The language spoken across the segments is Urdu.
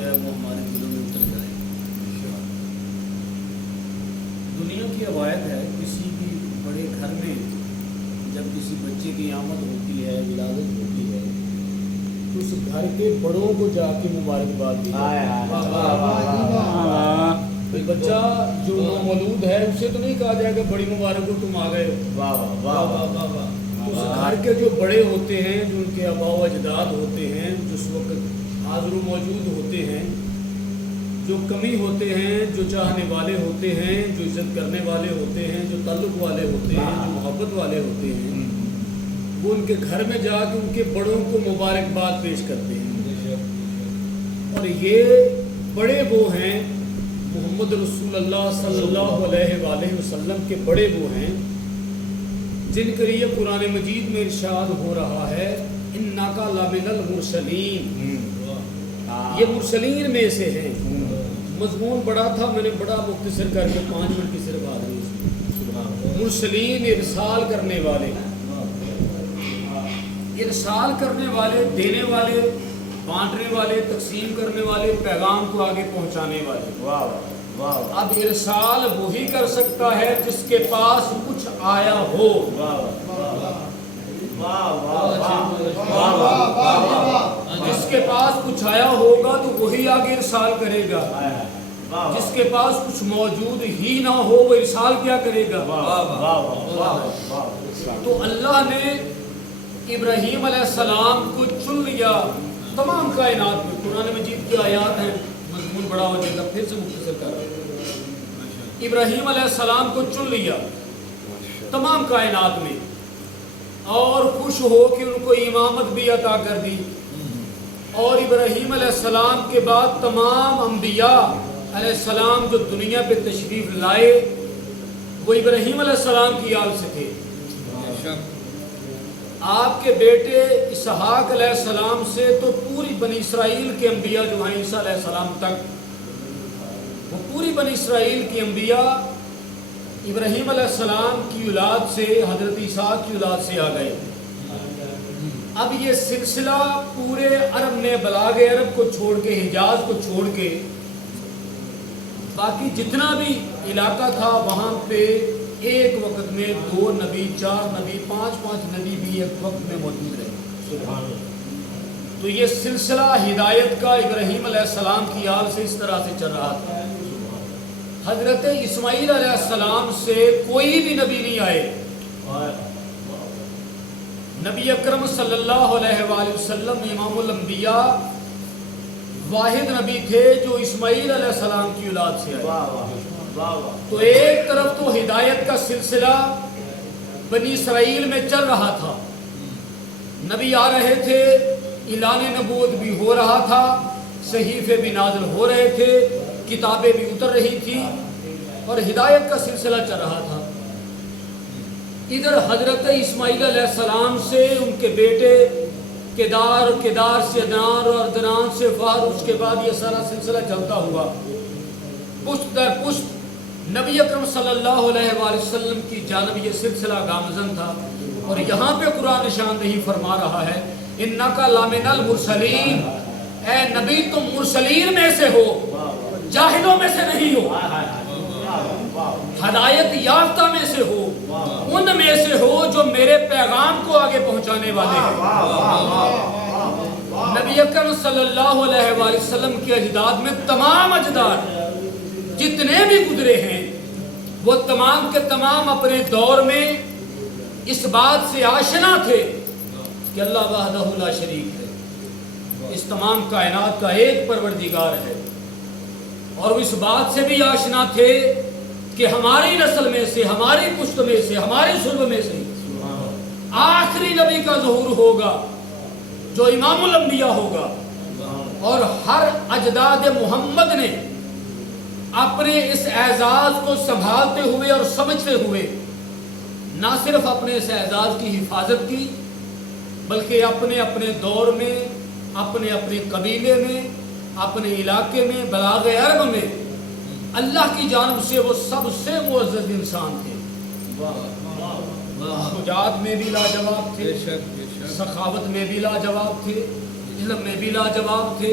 جو ہے وہ ہمارے دلوں میں اتر جائے۔ دنیا کی روایت ہے کسی بھی بڑے گھر میں جب کسی بچے کی آمد ہوتی ہے، ولادت ہوتی ہے، تو اس گھر کے بڑوں کو جا کے مبارکباد دی جاتی ہے۔ بچہ جو مولود ہے اسے تو نہیں کہا جائے گا بڑی مبارک ہو تم آ گئے ہو۔ اس گھر کے جو بڑے ہوتے ہیں، جو ان کے آباء و اجداد ہوتے ہیں، جس وقت حاضر و موجود ہوتے ہیں، جو کمی ہوتے ہیں، جو چاہنے والے ہوتے ہیں، جو عزت کرنے والے ہوتے ہیں، جو تعلق والے ہوتے ہیں، جو محبت والے ہوتے ہیں، وہ ان کے گھر میں جا کے ان کے بڑوں کو مبارکباد پیش کرتے ہیں۔ اور یہ بڑے وہ ہیں، محمد رسول اللہ صلی اللہ علیہ وآلہ وسلم کے بڑے وہ ہیں جن کے لیے قرآن مجید میں ارشاد ہو رہا ہے اِنَّکَ لَمِنَ الْمُرْسَلِینَ، یہ مرسلین میں سے ہیں۔ مضمون بڑا تھا، میں نے بڑا مختصر کر کے 5 منٹ کی صرف آدمی مرسلین، ارسال کرنے والے، ارسال کرنے والے، دینے والے، بانٹنے والے، تقسیم کرنے والے، پیغام کو آگے پہنچانے والے۔ اب ارسال وہی کر سکتا ہے جس کے پاس کچھ آیا ہو۔ جس کے پاس کچھ آیا ہوگا تو وہی آگے ارسال کرے گا، جس کے پاس کچھ موجود ہی نہ ہو وہ ارسال کیا کرے گا؟ تو اللہ نے ابراہیم علیہ السلام کو چن لیا تمام کائنات میں۔ قرآن مجید کی آیات ہیں، مضمون بڑا ہو جائے گا، پھر سے مختصر کر رہا ہوں۔ ابراہیم علیہ السلام کو چن لیا تمام کائنات میں اور خوش ہو کہ ان کو امامت بھی عطا کر دی، اور ابراہیم علیہ السلام کے بعد تمام انبیاء علیہ السلام جو دنیا پہ تشریف لائے وہ ابراہیم علیہ السلام کی آل سے تھے۔ آپ کے بیٹے اسحاق علیہ السلام سے تو پوری بنی اسرائیل کے انبیاء جو ہیں عیسیٰ علیہ السلام تک، وہ پوری بنی اسرائیل کی انبیاء ابراہیم علیہ السلام کی اولاد سے، حضرت عیسیٰ کی اولاد سے آ گئے۔ اب یہ سلسلہ پورے عرب میں، بلاغ عرب کو چھوڑ کے، حجاز کو چھوڑ کے باقی جتنا بھی علاقہ تھا وہاں پہ ایک وقت میں 2 نبی، 4 نبی، 5 نبی بھی ایک وقت میں موجود رہے۔ تو یہ سلسلہ ہدایت کا ابراہیم علیہ السلام کی آل سے اس طرح سے چل رہا تھا۔ حضرت اسماعیل علیہ السلام سے کوئی بھی نبی نہیں آئے۔ نبی اکرم صلی اللہ علیہ وآلہ وسلم امام الانبیاء واحد نبی تھے جو اسماعیل علیہ السلام کی اولاد سے آئے۔ تو ایک طرف تو ہدایت کا سلسلہ بنی اسرائیل میں چل رہا تھا، نبی آ رہے تھے، اعلان نبوت بھی ہو رہا تھا، صحیفے بھی نازل ہو رہے تھے، کتابیں بھی اتر رہی تھی اور ہدایت کا سلسلہ چل رہا تھا۔ ادھر حضرت اسماعیل علیہ السلام سے ان کے بیٹے کدار، کدار سے عدنان اور عدنان سے فار، اس کے بعد یہ سارا سلسلہ چلتا ہوا پشت در پشت نبی اکرم صلی اللہ علیہ وآلہ وسلم کی جانب یہ سلسلہ گامزن تھا۔ اور یہاں پہ قرآن نشاندہی فرما رہا ہے اِنَّکَ لَمِنَ الْمُرْسَلِینَ، اے نبی تم مرسلین میں سے ہو، جاہلوں میں سے نہیں ہو، ہدایت یافتہ میں سے ہو، ان میں سے ہو جو میرے پیغام کو آگے پہنچانے والے ہیں۔ نبی اکرم صلی اللہ علیہ وآلہ وسلم کے اجداد میں تمام اجداد جتنے بھی گزرے ہیں وہ تمام کے تمام اپنے دور میں اس بات سے آشنا تھے کہ اللہ وحدہ لا شریک ہے، اس تمام کائنات کا ایک پروردگار ہے، اور اس بات سے بھی آشنا تھے کہ ہماری نسل میں سے، ہماری پشت میں سے، ہماری صلب میں سے آخری نبی کا ظہور ہوگا جو امام الانبیاء ہوگا۔ اور ہر اجداد محمد نے اپنے اس اعزاز کو سنبھالتے ہوئے اور سمجھتے ہوئے نہ صرف اپنے اس اعزاز کی حفاظت کی بلکہ اپنے اپنے دور میں، اپنے اپنے قبیلے میں، اپنے علاقے میں، بلاغ عرب میں اللہ کی جانب سے وہ سب سے معزز انسان تھے۔ شجاعت میں بھی لاجواب تھے، سخاوت میں بھی لاجواب تھے، علم میں بھی لاجواب تھے،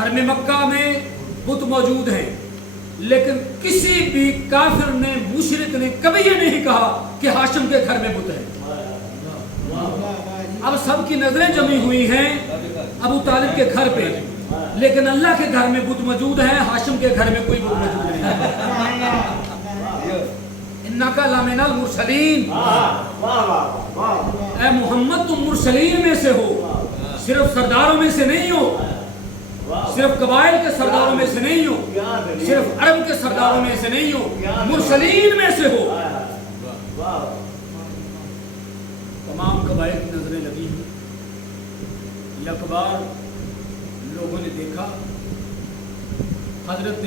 حرم مکہ میں بت موجود ہیں، لیکن کسی بھی کافر نے، مشرک نے کبھی یہ نہیں کہا کہ ہاشم کے گھر میں بت ہے۔ اب سب کی نظریں جمی ہوئی ہیں ابو طالب کے گھر پہ، لیکن اللہ کے گھر میں بت موجود ہے، ہاشم کے گھر میں کوئی بت موجود نہیں ہے۔ انکا لمن المرسلین، اے محمد تم مرسلین میں سے ہو، صرف سرداروں میں سے نہیں ہو، صرف قبائل کے سرداروں میں سے نہیں ہو، صرف عرب کے سرداروں میں سے نہیں ہو، مرسلین میں سے ہو۔ تمام قبائل کی نظریں لگی ہیں۔ یک بار لوگوں نے دیکھا حضرت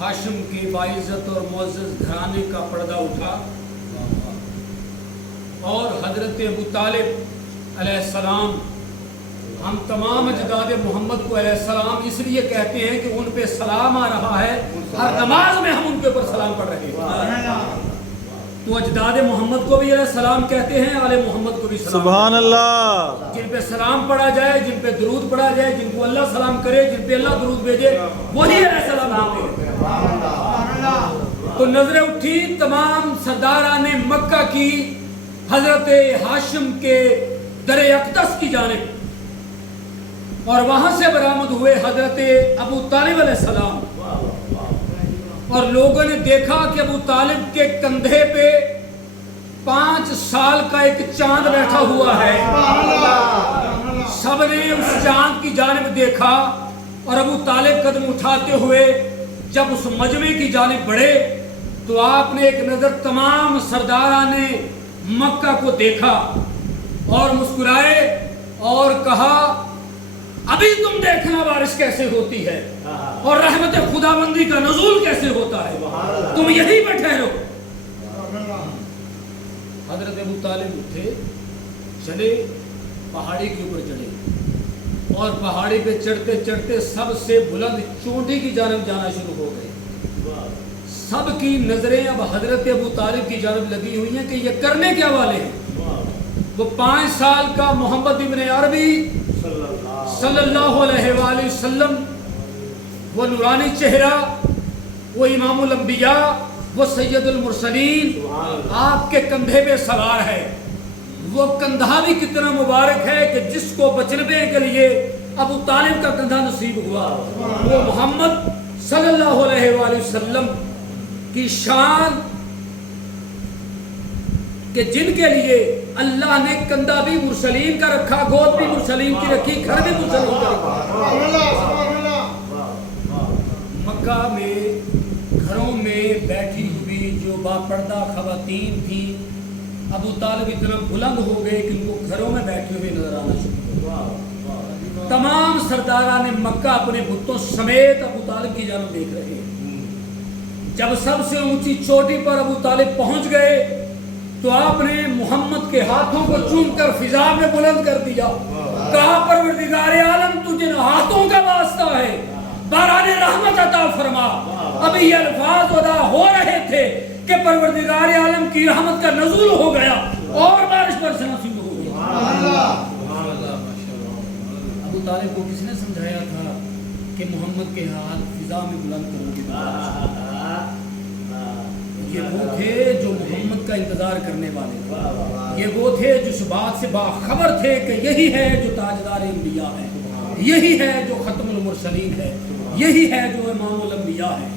ہاشم کے باعزت اور معزز گھرانے کا پردہ اٹھا اور حضرت ابو طالب علیہ السلام، ہم تمام اجداد محمد کو علیہ السلام اس لیے کہتے ہیں کہ ان پہ سلام آ رہا ہے، ہر نماز میں ہم ان کے اوپر سلام پڑھ رہے ہیں، تو اجداد محمد کو بھی علیہ السلام کہتے ہیں، آل محمد کو بھی سلام۔ سبحان اللہ۔ جن پہ سلام پڑھا جائے، جن پہ درود پڑھا جائے، جن کو اللہ سلام کرے، جن پہ اللہ درود بھیجے، وہی علیہ السلام ہوتے ہیں۔ تو نظریں اٹھی تمام سرداران مکہ کی حضرت ہاشم کے در اقدس کی جانب، اور وہاں سے برآمد ہوئے حضرت ابو طالب علیہ السلام، اور لوگوں نے دیکھا کہ ابو طالب کے کندھے پہ 5 سال کا ایک چاند بیٹھا ہوا ہے۔ سب نے اس چاند کی جانب دیکھا اور ابو طالب قدم اٹھاتے ہوئے جب اس مجمع کی جانب بڑھے تو آپ نے ایک نظر تمام سرداران مکہ کو دیکھا اور مسکرائے اور کہا ابھی تم دیکھنا بارش کیسے ہوتی ہے اور رحمت خداوندی کا نزول کیسے ہوتا ہے، تم یہی بیٹھے رہو۔ حضرت ابو طالب اٹھے، چلے پہاڑی کے اوپر چڑھے اور پہاڑی پہ چڑھتے چڑھتے سب سے بلند چوٹی کی جانب جانا شروع ہو گئے۔ سب کی نظریں اب حضرت ابو طالب کی جانب لگی ہوئی ہیں کہ یہ کرنے کیا والے ہیں۔ وہ 5 سال کا محمد ابن عربی صلی اللہ علیہ وآلہ وسلم، وہ نورانی چہرہ، وہ امام الانبیاء، وہ سید المرسلین آپ کے کندھے پہ سوار ہے۔ وہ کندھا بھی کتنا مبارک ہے کہ جس کو بچنے کے لیے ابو طالب کا کندھا نصیب ہوا، وہ محمد صلی اللہ علیہ وآلہ وسلم کی شان کہ جن کے لیے اللہ نے کندھا بھی مرسلین کا رکھا، گود بھی مرسلین کی رکھی، گھر بھی مرسلین کا رکھا۔ مکہ میں گھروں میں بیٹھی ہوئی جو باپردہ خواتین تھی، ابو طالب اتنا بلند ہو گئے کہ ان کو گھروں میں بیٹھے ہوئے نظر آنا شروع ہوا۔ تمام سرداران مکہ اپنے بتوں سمیت ابو طالب کی جانب دیکھ رہے ہیں۔ جب سب سے اونچی چوٹی پر ابو طالب پہنچ گئے تو آپ نے محمد کے ہاتھوں کو چوم کر فضا میں بلند کر دیا، کہا پروردگار عالم تجھے جن ہاتھوں کا واسطہ ہے باران رحمت عطا فرما۔ ابھی یہ الفاظ ادا ہو رہے تھے کہ پروردگار عالم کی رحمت کا نزول ہو گیا اور بارش برسنا شروع ہو گئی۔ ابو طالب کو کس نے سمجھایا تھا کہ محمد کے ہاتھ فضا میں بلند کرو گے؟ یہ وہ تھے جو محمد کا انتظار کرنے والے تھے، یہ وہ تھے جو اس بات سے باخبر تھے کہ یہی ہے جو تاجدار انبیاء ہے، یہی ہے جو ختم المرسلین ہے، یہی ہے جو امام الانبیاء ہے۔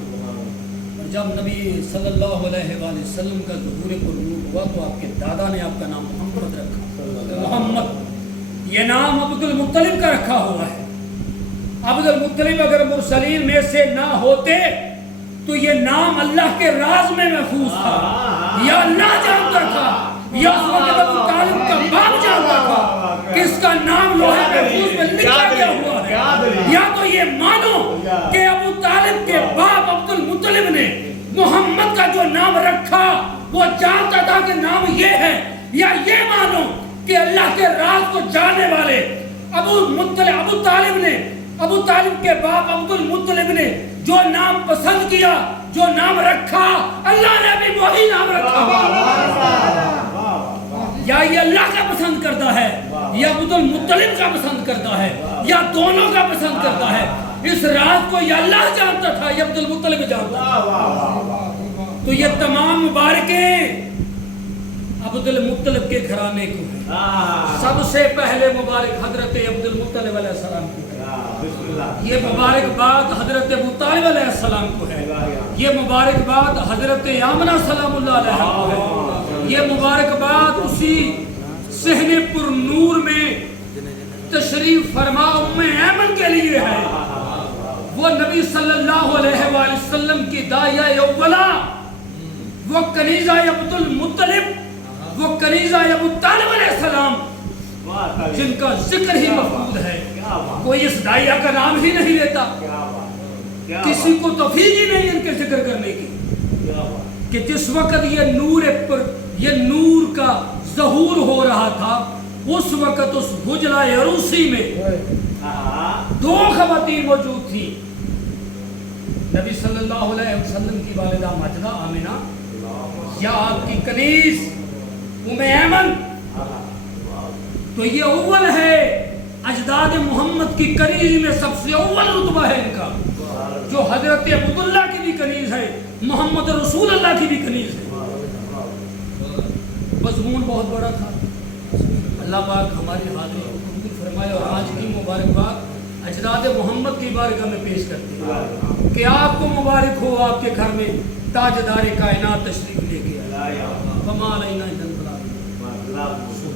اور جب نبی صلی اللہ علیہ وآلہ وسلم کا ظہور قرنور ہوا تو آپ کے دادا نے آپ کا نام محمد رکھا۔ محمد یہ نام عبد المطلب کا رکھا ہوا ہے۔ عبد المطلب اگر مرسلین میں سے نہ ہوتے تو یہ نام اللہ کے راز میں محفوظ تھا، یا اللہ جانتا تھا یا اس وقت ابو طالب کا باپ جانتا تھا کہ اس کا نام لوہے محفوظ میں لکھا گیا ہوا ہے۔ یا تو یہ مانو کہ ابو طالب کے باپ عبد المطلب نے محمد کا جو نام رکھا وہ جانتا تھا کہ نام یہ ہے، یا یہ مانو کہ اللہ کے راز کو جاننے والے ابو طالب کے باپ عبد المطلب نے جو نام پسند کیا، جو نام رکھا، اللہ نے بھی وہی نام رکھا۔ یا یہ اللہ کا پسند کرتا ہے یا عبد المطلب کا پسند کرتا ہے یا دونوں کا پسند کرتا ہے، اس رات کو یہ اللہ جانتا تھا، یہ عبد المطلب جانتا تھا۔ تو یہ تمام مبارکیں عبد المطلب کے گھرانے کو ہیں۔ سب سے پہلے مبارک حضرت عبد المطلب علیہ السلام کو ہے، یہ مبارکباد حضرت ابو طالب علیہ السلام کو ہے، یہ مبارکباد حضرت آمنہ سلام اللہ علیہ کو ہے، یہ مبارکباد اسی صحن پر نور میں تشریف فرما ام ایمن کے لیے ہے۔ وہ نبی صلی اللہ علیہ وآلہ وسلم کی داعیہ اولا، وہ کنیزہ عبد المطلب، وہ کنیزہ ابو طالب علیہ السلام، جن کا ذکر ہی مفقود ہے۔ کوئی اس داعیہ کا نام ہی نہیں لیتا، کسی کو توفیق ہی نہیں ان کے ذکر کرنے کی، کہ جس وقت یہ نور کا ظہور ہو رہا تھا، اس وقت اس حجرہ عروسی میں دو خواتین موجود تھی، نبی صلی اللہ علیہ وسلم کی والدہ ماجدہ آمنہ یا آپ کی کنیز ام ایمن۔ تو یہ اول ہے، اجداد محمد کی کنیز میں سب سے اول رتبہ ہے ان کا، جو حضرت عبداللہ کی بھی کنیز ہے، محمد رسول اللہ کی بھی کنیز ہے۔ مضمون بہت بڑا تھا، اللہ پاک ہماری حاضری کو قبول فرمائے، اور آج کی مبارکباد اجداد محمد کی بارگاہ میں پیش کرتے ہیں کہ آپ کو مبارک ہو، آپ کے گھر میں تاجدار کائنات تشریف لے کے آیا۔ وما علینا الا البلاغ۔